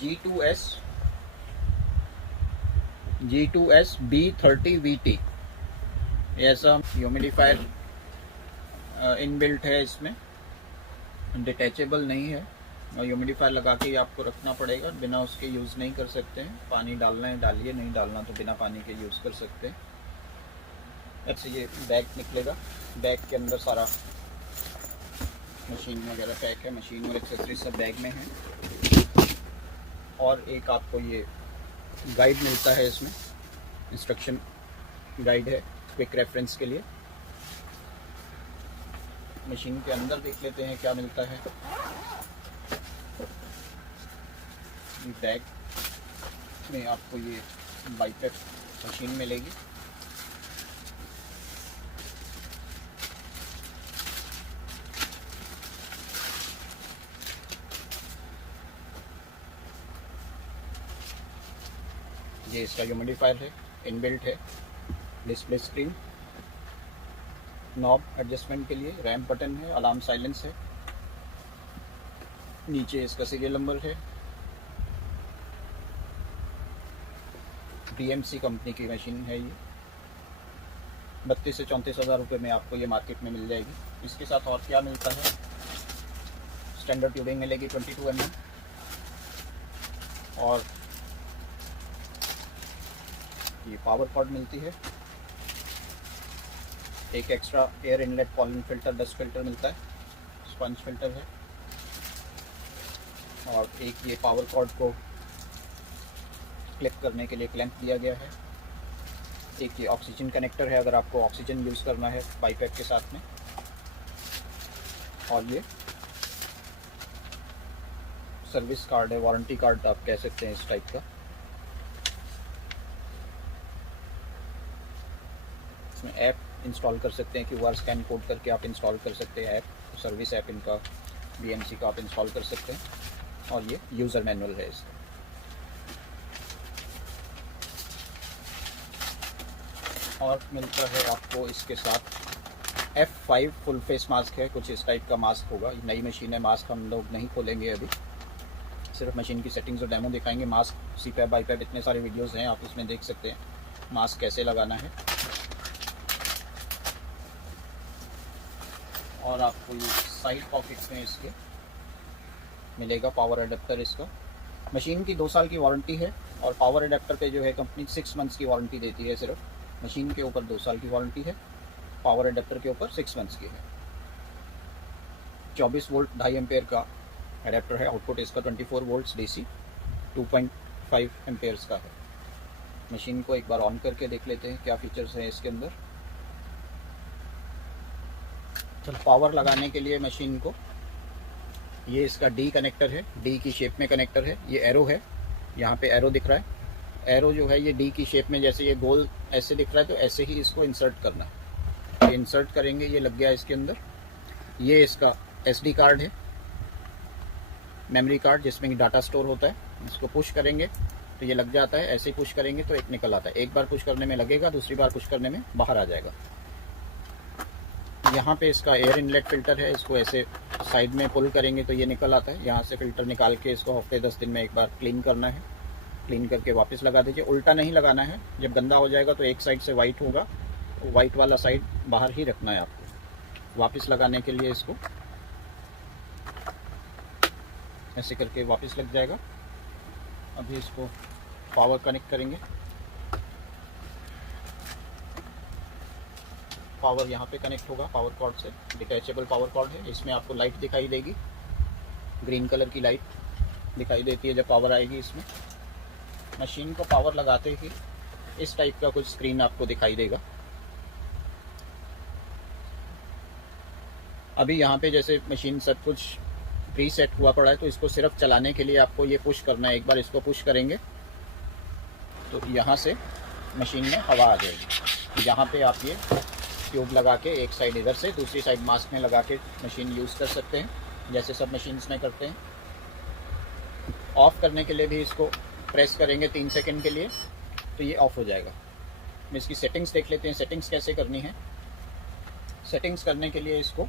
G2S B30VT, ऐसा humidifier inbuilt है इसमें, डिटैचेबल नहीं है और ह्यूमिडिफायर लगा के ही आपको रखना पड़ेगा, बिना उसके यूज़ नहीं कर सकते हैं। पानी डालना है डालिए, नहीं डालना तो बिना पानी के यूज़ कर सकते हैं। अच्छा, ये बैग निकलेगा, बैग के अंदर सारा मशीन वगैरह पैक है, मशीन और एक्सेसरीज सब बैग में है। और एक आपको ये गाइड मिलता है, इसमें इंस्ट्रक्शन गाइड है क्विक रेफरेंस के लिए। मशीन के अंदर देख लेते हैं क्या मिलता है। बैग में आपको ये बाइपेप मशीन मिलेगी, ये इसका ह्यूमिडिफायर है, इनबिल्ट है, डिस्प्ले स्क्रीन, नॉब एडजस्टमेंट के लिए, रैम्प बटन है, अलार्म साइलेंस है, नीचे इसका सीरियल नंबर है। BMC कंपनी की मशीन है ये, 32 से 34 हज़ार रुपये में आपको ये मार्केट में मिल जाएगी। इसके साथ और क्या मिलता है, स्टैंडर्ड ट्यूबिंग मिलेगी 22 mm, और ये पावर कॉर्ड मिलती है, एक extra air inlet pollen filter, dust filter मिलता है, स्पंज फिल्टर है, और एक ये पावर कॉर्ड को क्लिप करने के लिए क्लैंप दिया गया है। एक ये ऑक्सीजन कनेक्टर है अगर आपको ऑक्सीजन यूज़ करना है बाइपैप के साथ में, और ये सर्विस कार्ड है, वारंटी कार्ड आप कह सकते हैं इस टाइप का। इसमें ऐप इंस्टॉल कर सकते हैं, QR स्कैन कोड करके आप इंस्टॉल कर सकते हैं ऐप, सर्विस ऐप इनका BMC का आप इंस्टॉल कर सकते हैं, और ये यूज़र मैनुअल है इसका। और मिलता है आपको इसके साथ F5 फुल फेस मास्क है, कुछ इस टाइप का मास्क होगा। नई मशीन है, मास्क हम लोग नहीं खोलेंगे अभी, सिर्फ मशीन की सेटिंग्स और डेमो दिखाएंगे। मास्क CPAP बाइपैप इतने सारे वीडियोस हैं, आप उसमें देख सकते हैं मास्क कैसे लगाना है। और आपको ये साइड पॉकेट्स में इसके मिलेगा पावर अडेप्टर। इसका मशीन की 2 साल की वारंटी है, और पावर अडेप्टर पे जो है कंपनी 6 मंथ्स की वारंटी देती है। सिर्फ मशीन के ऊपर 2 साल की वारंटी है, पावर अडेप्टर के ऊपर 6 मंथ्स की है। 24 वोल्ट 2.5 एम्पेयर का अडेप्टर है, आउटपुट इसका 24 वोल्ट्स DC 2.5 एम्पेयर्स का है। मशीन को एक बार ऑन करके देख लेते हैं क्या फीचर्स हैं इसके अंदर। चलो, पावर लगाने के लिए मशीन को, ये इसका D कनेक्टर है, D की शेप में कनेक्टर है। ये एरो है, यहाँ पे एरो दिख रहा है, एरो जो है ये D की शेप में, जैसे ये गोल ऐसे दिख रहा है तो ऐसे ही इसको इंसर्ट करना है। ये इंसर्ट करेंगे, ये लग गया इसके अंदर। ये इसका SD कार्ड है, मेमोरी कार्ड जिसमें डाटा स्टोर होता है। इसको पुश करेंगे तो ये लग जाता है, ऐसे ही पुश करेंगे तो एक निकल आता है। एक बार पुश करने में लगेगा, दूसरी बार पुश करने में बाहर आ जाएगा। यहाँ पे इसका एयर इनलेट फिल्टर है, इसको ऐसे साइड में पुल करेंगे तो ये निकल आता है। यहाँ से फिल्टर निकाल के इसको हफ्ते 10 दिन में एक बार क्लीन करना है, क्लीन करके वापस लगा दीजिए। उल्टा नहीं लगाना है, जब गंदा हो जाएगा तो एक साइड से वाइट होगा, तो वाइट वाला साइड बाहर ही रखना है आपको। वापस लगाने के लिए इसको ऐसे करके वापस लग जाएगा। अभी इसको पावर कनेक्ट करेंगे, पावर यहाँ पे कनेक्ट होगा पावर कॉर्ड से, डिटैचेबल पावर कॉर्ड है। इसमें आपको लाइट दिखाई देगी, ग्रीन कलर की लाइट दिखाई देती है जब पावर आएगी इसमें। मशीन को पावर लगाते ही इस टाइप का कुछ स्क्रीन आपको दिखाई देगा। अभी यहाँ पे जैसे मशीन सब कुछ प्री सेट हुआ पड़ा है, तो इसको सिर्फ चलाने के लिए आपको ये पुश करना है। एक बार इसको पुश करेंगे तो यहाँ से मशीन में हवा आ जाएगी। यहाँ पे आप ये ट्यूब लगा के एक साइड इधर से, दूसरी साइड मास्क में लगा के मशीन यूज़ कर सकते हैं, जैसे सब मशीन्स में करते हैं। ऑफ़ करने के लिए भी इसको प्रेस करेंगे 3 सेकंड के लिए तो ये ऑफ़ हो जाएगा। इसकी सेटिंग्स देख लेते हैं, सेटिंग्स कैसे करनी है। सेटिंग्स करने के लिए इसको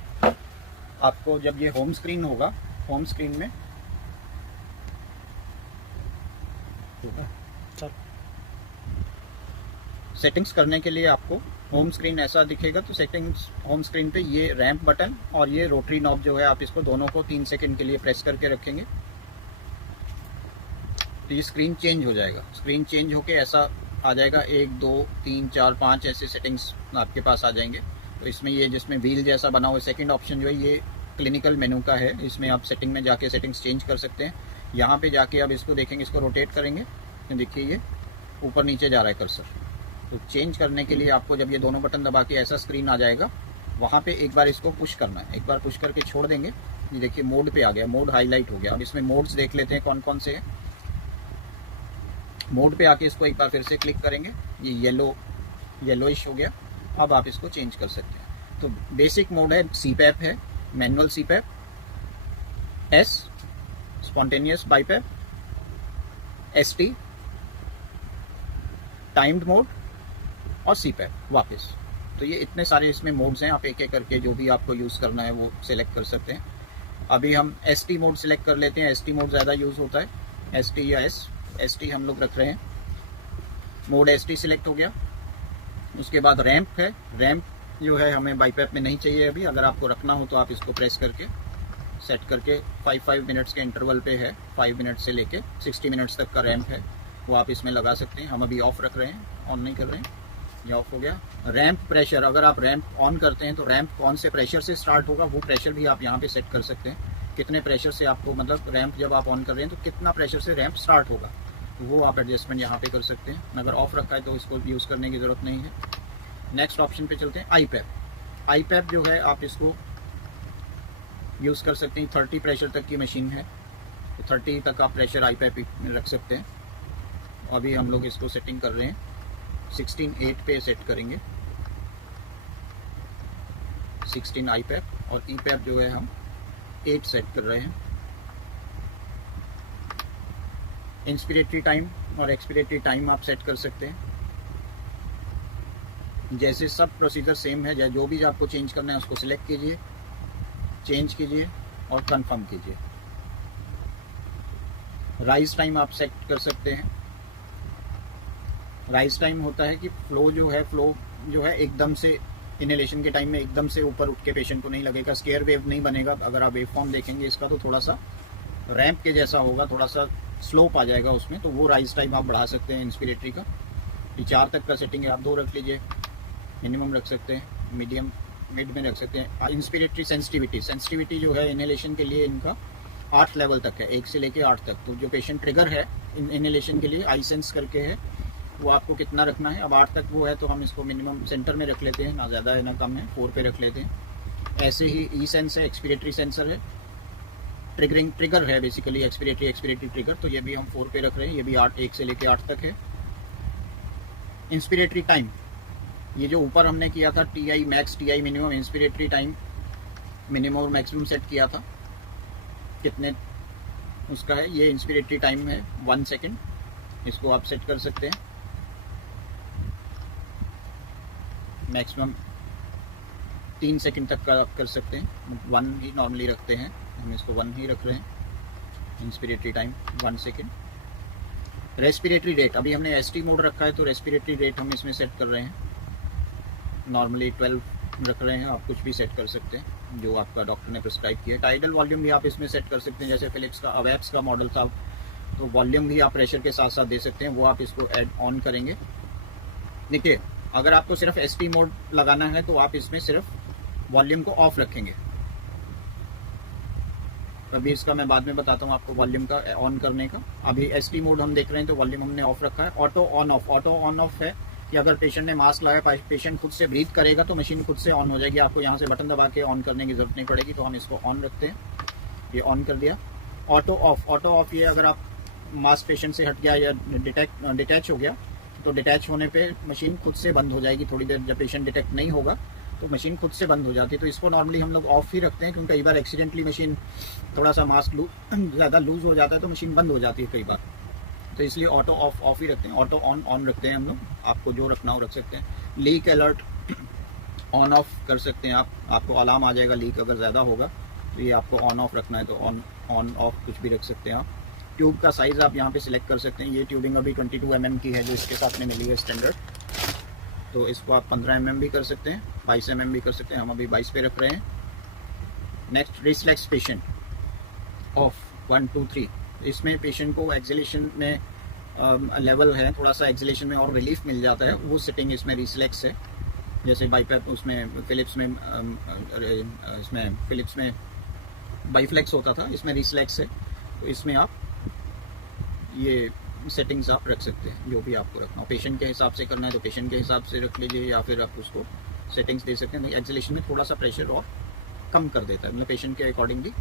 आपको, जब ये होम स्क्रीन होगा, होम स्क्रीन में चल सेटिंग्स करने के लिए आपको होम स्क्रीन ऐसा दिखेगा, तो सेटिंग्स होम स्क्रीन पे ये रैंप बटन और ये रोटरी नॉब जो है, आप इसको दोनों को 3 सेकंड के लिए प्रेस करके रखेंगे तो ये स्क्रीन चेंज हो जाएगा। स्क्रीन चेंज होके ऐसा आ जाएगा, 1 2 3 4 5 ऐसे सेटिंग्स आपके पास आ जाएंगे। तो इसमें ये जिसमें व्हील जैसा बना हुआ सेकंड ऑप्शन जो है ये क्लिनिकल मेनू का है, इसमें आप सेटिंग में जाके सेटिंग्स चेंज कर सकते हैं। यहाँ पे जाके अब इसको देखेंगे, इसको रोटेट करेंगे तो देखिए ये ऊपर नीचे जा रहा है कर्सर। तो चेंज करने के लिए आपको जब ये दोनों बटन दबा के ऐसा स्क्रीन आ जाएगा, वहाँ पे एक बार इसको पुश करना है, एक बार पुश करके छोड़ देंगे। ये देखिए मोड पे आ गया, मोड हाईलाइट हो गया। अब इसमें मोड्स देख लेते हैं कौन कौन से हैं। मोड पे आके इसको एक बार फिर से क्लिक करेंगे, ये येलोइश हो गया। अब आप इसको चेंज कर सकते हैं। तो बेसिक मोड है, सीपैप है, manual CPAP, S spontaneous BiPAP, ST, timed mode और सीपैप वापस। तो ये इतने सारे इसमें मोड्स हैं, आप एक एक करके जो भी आपको यूज़ करना है वो सिलेक्ट कर सकते हैं। अभी हम एसटी मोड सिलेक्ट कर लेते हैं, एसटी मोड ज़्यादा यूज़ होता है, एसटी या एसटी हम लोग रख रहे हैं। मोड एसटी सिलेक्ट हो गया। उसके बाद रैंप है, रैंप जो है हमें बाईपैप में नहीं चाहिए अभी। अगर आपको रखना हो तो आप इसको प्रेस करके सेट करके 5 मिनट्स के इंटरवल पे है, 5 मिनट से लेके 60 मिनट्स तक का रैंप है, वो आप इसमें लगा सकते हैं। हम अभी ऑफ रख रहे हैं, ऑन नहीं कर रहे हैं, ये ऑफ हो गया। रैंप प्रेशर, अगर आप रैंप ऑन करते हैं तो रैंप कौन से प्रेशर से स्टार्ट होगा वो प्रेशर भी आप यहाँ पे सेट कर सकते हैं। कितने प्रेशर से आपको, मतलब रैंप जब आप ऑन कर रहे हैं तो कितना प्रेशर से रैंप स्टार्ट होगा, वो आप एडजस्टमेंट यहाँ पे कर सकते हैं। अगर ऑफ रखा है तो इसको यूज़ करने की ज़रूरत नहीं है। नेक्स्ट ऑप्शन पे चलते हैं, आई पैप जो है आप इसको यूज़ कर सकते हैं। 30 प्रेशर तक की मशीन है, 30 तक आप प्रेशर आई पैप में रख सकते हैं। अभी हम लोग इसको सेटिंग कर रहे हैं, 16:8 पे सेट करेंगे, 16 आई पैप, और ई पैप जो है हम 8 सेट कर रहे हैं। इंस्पिरेटरी टाइम और एक्सपिरेटरी टाइम आप सेट कर सकते हैं। जैसे सब प्रोसीजर सेम है, जो भी आपको चेंज करना है उसको सिलेक्ट कीजिए, चेंज कीजिए और कंफर्म कीजिए। राइज टाइम आप सेट कर सकते हैं। राइज टाइम होता है कि फ्लो जो है एकदम से इनहेलेशन के टाइम में एकदम से ऊपर उठ के पेशेंट को नहीं लगेगा, स्केयर वेव नहीं बनेगा। अगर आप वेव फॉर्म देखेंगे इसका तो थोड़ा सा रैंप के जैसा होगा, थोड़ा सा स्लोप आ जाएगा उसमें, तो वो राइज टाइम आप बढ़ा सकते हैं इंस्पिरेटरी का। 4 तक का सेटिंग है, आप 2 रख लीजिए, मिनिमम रख सकते हैं, मीडियम मिड में रख सकते हैं। इंस्पिरेटरी सेंसिटिविटी जो है इनहेलेशन के लिए इनका 8 लेवल तक है, 1 से लेके 8 तक। तो जो पेशेंट ट्रिगर है इनहेलेशन के लिए आई सेंस करके है, वो आपको कितना रखना है। अब 8 तक वो है तो हम इसको मिनिमम सेंटर में रख लेते हैं, ना ज़्यादा है ना कम है, 4 पे रख लेते हैं। ऐसे ही ई सेंस है, एक्सपिरेटरी सेंसर है, ट्रिगर है बेसिकली एक्सपिरेटरी ट्रिगर, तो ये भी हम 4 पे रख रहे हैं, ये भी 1 से लेके 8 तक है। इंस्पिरेटरी टाइम, ये जो ऊपर हमने किया था TI max TI minimum, inspiratory time minimum और मैक्सिमम सेट किया था, कितने उसका है, ये इंस्पिरेटरी टाइम है 1 सेकेंड, इसको आप सेट कर सकते हैं। मैक्सिमम 3 सेकंड तक का आप कर सकते हैं, 1 ही नॉर्मली रखते हैं, हम इसको 1 ही रख रहे हैं। Inspiratory time 1 second. Respiratory rate, अभी हमने ST मोड रखा है तो रेस्पिरेटरी रेट हम इसमें सेट कर रहे हैं, नॉर्मली 12 रख रहे हैं, आप कुछ भी सेट कर सकते हैं जो आपका डॉक्टर ने प्रिस्क्राइब किया है। टाइडल वॉल्यूम भी आप इसमें सेट कर सकते हैं, जैसे फिलिप्स का अवेप्स का मॉडल था तो वॉल्यूम भी आप प्रेशर के साथ साथ दे सकते हैं, वो आप इसको ऐड ऑन करेंगे। देखिए अगर आपको सिर्फ ST मोड लगाना है तो आप इसमें सिर्फ वॉल्यूम को ऑफ रखेंगे, अभी इसका मैं बाद में बताता हूँ आपको वॉल्यूम का ऑन करने का। अभी ST मोड हम देख रहे हैं तो वॉल्यूम हमने ऑफ रखा है। ऑटो ऑन ऑफ है कि अगर पेशेंट ने मास्क लगाया, पेशेंट खुद से ब्रीथ करेगा तो मशीन खुद से ऑन हो जाएगी, आपको यहाँ से बटन दबा के ऑन करने की जरूरत नहीं पड़ेगी, तो हम इसको ऑन रखते हैं, ये ऑन कर दिया। ऑटो ऑफ ये अगर आप मास्क पेशेंट से हट गया या डिटैच हो गया तो डिटैच होने पे मशीन खुद से बंद हो जाएगी, थोड़ी देर जब पेशेंट डिटेक्ट नहीं होगा तो मशीन खुद से बंद हो जाती है। तो इसको नॉर्मली हम लोग ऑफ ही रखते हैं, क्योंकि कई बार एक्सीडेंटली मशीन थोड़ा सा मास्क ज़्यादा लूज हो जाता है तो मशीन बंद हो जाती है कई बार, तो इसलिए ऑटो ऑफ ही रखते हैं। ऑटो ऑन रखते हैं हम लोग, आपको जो रखना हो रख सकते हैं। लीक अलर्ट ऑन ऑफ कर सकते हैं आप, आपको अलार्म आ जाएगा लीक अगर ज़्यादा होगा, तो ये आपको ऑन ऑफ रखना है तो ऑन ऑफ कुछ भी रख सकते हैं आप। ट्यूब का साइज़ आप यहाँ पे सिलेक्ट कर सकते हैं। ये ट्यूबिंग अभी 22 mm की है जो इसके साथ में मिली है स्टैंडर्ड, तो इसको आप 15 mm भी कर सकते हैं, 22 mm भी कर सकते हैं। हम अभी 22 पे रख रहे हैं। Next reflex patient of 1 2 3। इसमें पेशेंट को एक्सेलेशन में लेवल है, थोड़ा सा एक्सेलेशन में और रिलीफ मिल जाता है, वो सेटिंग इसमें रिफ्लेक्स है। जैसे बाईपैप उसमें फिलिप्स में बाईफ्लेक्स होता था, इसमें रिफ्लेक्स है। तो इसमें आप ये सेटिंग्स आप रख सकते हैं, जो भी आपको रखना हो। पेशेंट के हिसाब से करना है तो पेशेंट के हिसाब से रख लीजिए, या फिर आप उसको सेटिंग्स दे सकते हैं। एक्सेलेशन में थोड़ा सा प्रेशर और कम कर देता है, मतलब पेशेंट के अकॉर्डिंगली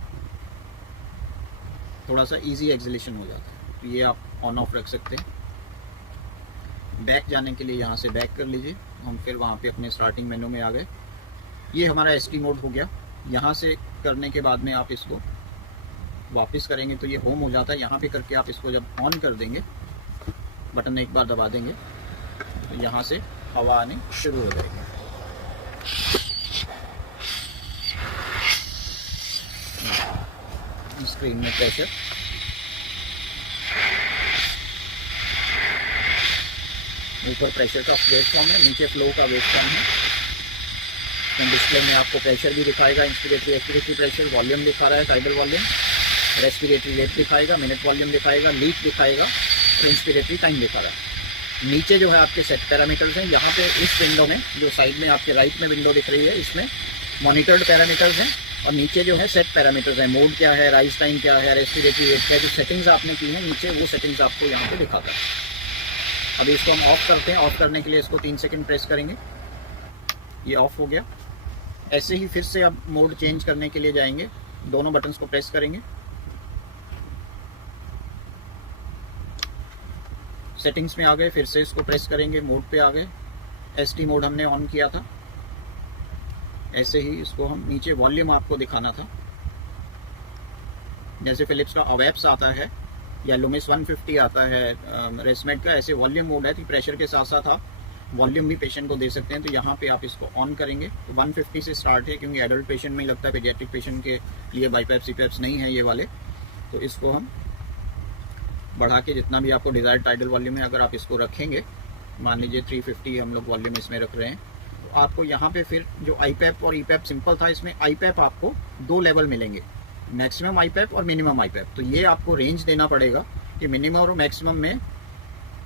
थोड़ा सा इजी एक्सेलेशन हो जाता है। तो ये आप ऑन ऑफ रख सकते हैं। बैक जाने के लिए यहाँ से बैक कर लीजिए। हम फिर वहाँ पे अपने स्टार्टिंग मेनू में आ गए। ये हमारा एसटी मोड हो गया। यहाँ से करने के बाद में आप इसको वापस करेंगे तो ये होम हो जाता है। यहाँ पे करके आप इसको जब ऑन कर देंगे, बटन एक बार दबा देंगे, तो यहाँ से हवा आने शुरू हो जाएगी। स्क्रीन में प्रेशर, ऊपर प्रेशर का वेवफॉर्म है, नीचे फ्लो का वेवफॉर्म है। डिस्प्ले में आपको प्रेशर भी दिखाएगा, इंस्पिरेटरी एक्सपिरेटरी प्रेशर, वॉल्यूम दिखा रहा है, टाइडल वॉल्यूम, रेस्पिरेटरी रेट दिखाएगा, मिनट वॉल्यूम दिखाएगा, लीक दिखाएगा और इंस्पिरेटरी टाइम दिखा रहा है। नीचे जो है आपके सेट पैरामीटर्स हैं। यहाँ पे इस विंडो में जो साइड में आपके राइट में विंडो दिख रही है, इसमें मॉनिटर्ड पैरामीटर्स हैं और नीचे जो है सेट पैरामीटर्स हैं। मोड क्या है, राइज टाइम क्या है, रेस्पिरेटरी रेट क्या है, जो सेटिंग्स आपने की हैं नीचे, वो सेटिंग्स आपको यहाँ पे दिखाता है। अभी इसको हम ऑफ करते हैं। ऑफ करने के लिए इसको 3 सेकंड प्रेस करेंगे, ये ऑफ हो गया। ऐसे ही फिर से अब मोड चेंज करने के लिए जाएंगे, दोनों बटन्स को प्रेस करेंगे, सेटिंग्स में आ गए, फिर से इसको प्रेस करेंगे, मोड पे आ गए। एसटी मोड हमने ऑन किया था। ऐसे ही इसको हम नीचे वॉल्यूम आपको दिखाना था, जैसे फिलिप्स का अवेप्स आता है या लुमिस 150 आता है रेसमेट का, ऐसे वॉल्यूम मोड है। तो प्रेशर के साथ साथ आप वॉल्यूम भी पेशेंट को दे सकते हैं। तो यहाँ पे आप इसको ऑन करेंगे। 150 से स्टार्ट है, क्योंकि एडल्ट पेशेंट में ही लगता है, पीडियाट्रिक पेशेंट के लिए बाईपैप सीपैप्स नहीं है ये वाले। तो इसको हम बढ़ा के जितना भी आपको डिजायर्ड टाइडल वॉल्यूम है, अगर आप इसको रखेंगे, मान लीजिए 350 हम लोग वॉल्यूम इसमें रख रहे हैं, तो आपको यहाँ पे फिर जो आईपैप और ईपैप सिंपल था, इसमें आईपैप आपको 2 लेवल मिलेंगे, मैक्सिमम आईपैप और मिनिमम आईपैप। तो ये आपको रेंज देना पड़ेगा कि मिनिमम और मैक्सिमम में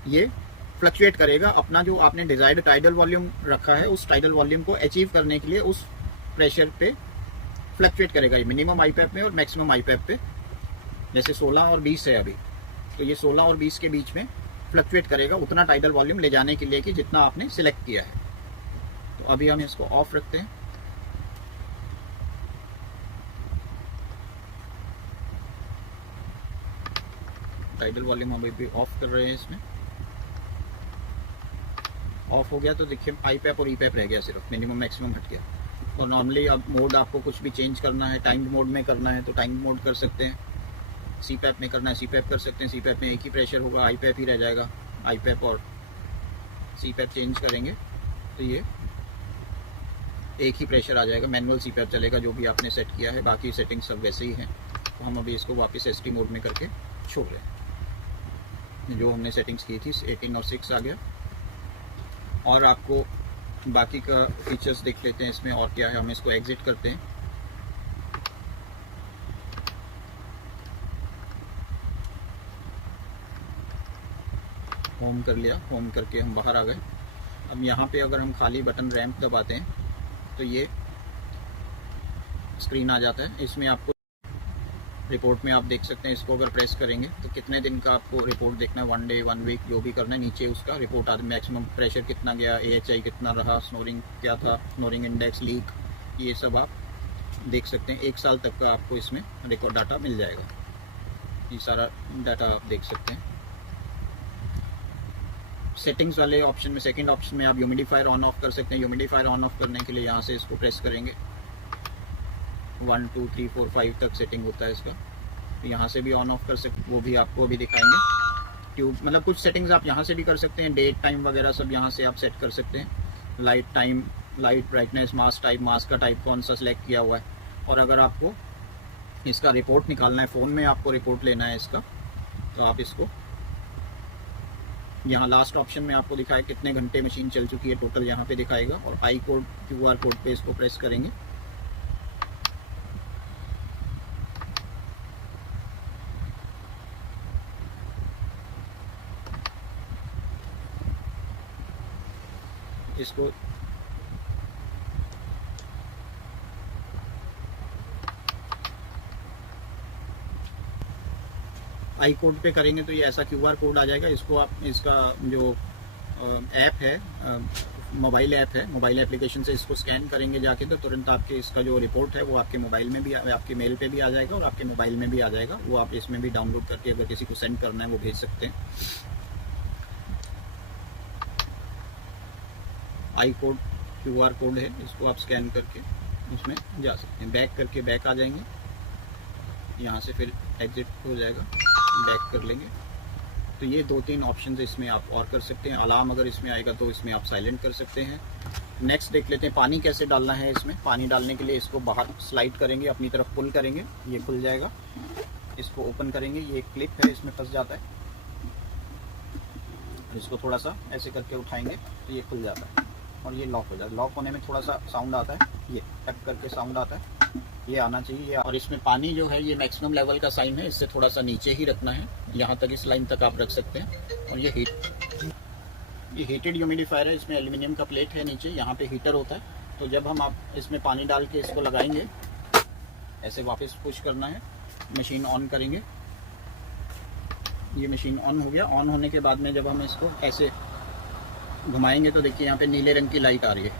ये फ्लक्चुएट करेगा। अपना जो आपने डिजायर्ड टाइडल वॉल्यूम रखा है, उस टाइडल वॉल्यूम को अचीव करने के लिए उस प्रेशर पे फ्लक्चुएट करेगा ये मिनिमम आईपैप में और मैक्सिमम आईपैप पे। जैसे 16 और 20 है अभी, तो ये 16 और 20 के बीच में फ्लक्चुएट करेगा उतना टाइडल वॉल्यूम ले जाने के लिए कि जितना आपने सिलेक्ट किया है। तो अभी हम इसको ऑफ रखते हैं। टाइडल वॉल्यूम हम अभी ऑफ कर रहे हैं। इसमें ऑफ हो गया तो देखिए आईपैप और ईपैप रह गया, सिर्फ मिनिमम मैक्सिमम हट गया। और नॉर्मली अब मोड आपको कुछ भी चेंज करना है, टाइम मोड में करना है तो टाइम मोड कर सकते हैं, सीपैप में करना है सीपैप कर सकते हैं। सीपैप में एक ही प्रेशर होगा, आईपैप ही रह जाएगा। आईपैप और सीपैप चेंज करेंगे तो ये एक ही प्रेशर आ जाएगा। मैनुअल सीपैप चलेगा जो भी आपने सेट किया है, बाकी सेटिंग सब वैसे ही हैं। तो हम अभी इसको वापस एसटी मोड में करके छोड़ रहे हैं। जो हमने सेटिंग्स की थी 18 और 6 आ गया। और आपको बाकी का फीचर्स देख लेते हैं इसमें और क्या है। हम इसको एग्जिट करते हैं। होम कर लिया, होम करके हम बाहर आ गए। अब यहाँ पे अगर हम खाली बटन रैंप दबाते हैं तो ये स्क्रीन आ जाता है। इसमें आपको रिपोर्ट में आप देख सकते हैं, इसको अगर प्रेस करेंगे तो कितने दिन का आपको रिपोर्ट देखना है, 1 डे 1 वीक जो भी करना है। नीचे उसका रिपोर्ट आता है, मैक्सिमम प्रेशर कितना गया, AHI कितना रहा, स्नोरिंग क्या था, स्नोरिंग इंडेक्स, लीक, ये सब आप देख सकते हैं। 1 साल तक का आपको इसमें रिकॉर्ड डाटा मिल जाएगा। ये सारा डाटा आप देख सकते हैं। सेटिंग्स वाले ऑप्शन में, सेकंड ऑप्शन में आप ह्यूमिडिफायर ऑन ऑफ कर सकते हैं। ह्यूमिडिफायर ऑन ऑफ करने के लिए यहाँ से इसको प्रेस करेंगे, 1 2 3 4 5 तक सेटिंग होता है इसका। तो यहाँ से भी ऑन ऑफ कर सकते, वो भी आपको अभी दिखाएंगे। ट्यूब मतलब कुछ सेटिंग्स आप यहाँ से भी कर सकते हैं, डेट टाइम वगैरह सब यहाँ से आप सेट कर सकते हैं। Light time, light brightness, mask type, mask का टाइप कौन सा सिलेक्ट किया हुआ है। और अगर आपको इसका रिपोर्ट निकालना है, फ़ोन में आपको रिपोर्ट लेना है इसका, तो आप इसको यहाँ लास्ट ऑप्शन में आपको दिखाए कितने घंटे मशीन चल चुकी है टोटल यहाँ पे दिखाएगा, और आई कोड QR कोड पे इसको प्रेस करेंगे। इसको आई कोड पे करेंगे तो ये ऐसा QR कोड आ जाएगा। इसको आप इसका जो ऐप है, मोबाइल ऐप है, मोबाइल एप्लीकेशन से इसको स्कैन करेंगे जाके तो तुरंत आपके इसका जो रिपोर्ट है वो आपके मोबाइल में भी, आपके मेल पे भी आ जाएगा और आपके मोबाइल में भी आ जाएगा। वो आप इसमें भी डाउनलोड करके अगर किसी को सेंड करना है वो भेज सकते हैं। आई कोड QR कोड है, इसको आप स्कैन करके उसमें जा सकते हैं। बैक करके बैक आ जाएंगे, यहाँ से फिर एग्जिट हो जाएगा, बैक कर लेंगे। तो ये 2-3 ऑप्शन इसमें आप और कर सकते हैं। अलार्म अगर इसमें आएगा तो इसमें आप साइलेंट कर सकते हैं। नेक्स्ट देख लेते हैं पानी कैसे डालना है। इसमें पानी डालने के लिए इसको बाहर स्लाइड करेंगे, अपनी तरफ पुल करेंगे, ये खुल जाएगा। इसको ओपन करेंगे, ये एक क्लिप है इसमें फंस जाता है, इसको थोड़ा सा ऐसे करके उठाएंगे तो ये खुल जाता है और ये लॉक हो जाता है। लॉक होने में थोड़ा सा साउंड आता है, ये टक करके साउंड आता है, ये आना चाहिए। और इसमें पानी जो है ये मैक्सिमम लेवल का साइन है, इससे थोड़ा सा नीचे ही रखना है, यहाँ तक इस लाइन तक आप रख सकते हैं। और ये हीटेड ह्यूमिडिफायर है, इसमें एल्यूमिनियम का प्लेट है नीचे, यहाँ पे हीटर होता है। तो जब हम आप इसमें पानी डाल के इसको लगाएंगे, ऐसे वापस पुश करना है, मशीन ऑन करेंगे, ये मशीन ऑन हो गया। ऑन होने के बाद में जब हम इसको ऐसे घुमाएंगे तो देखिए यहाँ पे नीले रंग की लाइट आ रही है,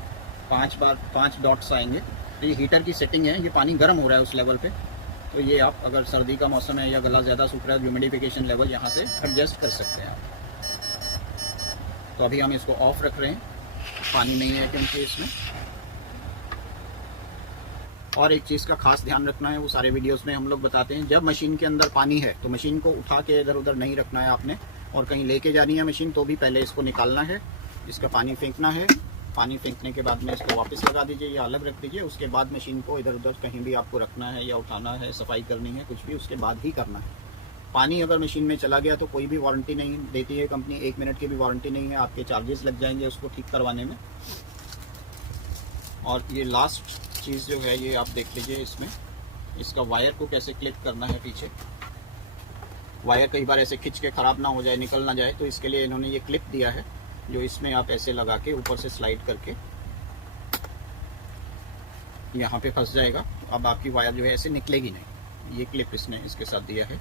5 डॉट्स आएंगे। तो ये हीटर की सेटिंग है, ये पानी गर्म हो रहा है उस लेवल पे। तो ये आप अगर सर्दी का मौसम है या गला ज़्यादा सूख रहा है, ह्यूमिडिफिकेशन लेवल यहाँ से एडजस्ट कर सकते हैं। तो अभी हम इसको ऑफ रख रहे हैं, पानी नहीं है क्योंकि इसमें। और एक चीज़ का खास ध्यान रखना है, वो सारे वीडियोस में हम लोग बताते हैं, जब मशीन के अंदर पानी है तो मशीन को उठा के इधर उधर नहीं रखना है आपने, और कहीं लेके जानी है मशीन तो भी पहले इसको निकालना है, इसका पानी फेंकना है। पानी फेंकने के बाद में इसको वापस लगा दीजिए या अलग रख दीजिए। उसके बाद मशीन को इधर उधर कहीं भी आपको रखना है या उठाना है, सफाई करनी है, कुछ भी उसके बाद ही करना है। पानी अगर मशीन में चला गया तो कोई भी वारंटी नहीं देती है कंपनी, 1 मिनट की भी वारंटी नहीं है, आपके चार्जेस लग जाएंगे उसको ठीक करवाने में। और ये लास्ट चीज़ जो है ये आप देख लीजिए, इसमें इसका वायर को कैसे क्लिप करना है पीछे। वायर कई बार ऐसे खिंच के ख़राब ना हो जाए, निकल ना जाए, तो इसके लिए इन्होंने ये क्लिप दिया है, जो इसमें आप ऐसे लगा के ऊपर से स्लाइड करके यहाँ पे फंस जाएगा। अब आपकी वायर जो है ऐसे निकलेगी नहीं, ये क्लिप इसने इसके साथ दिया है।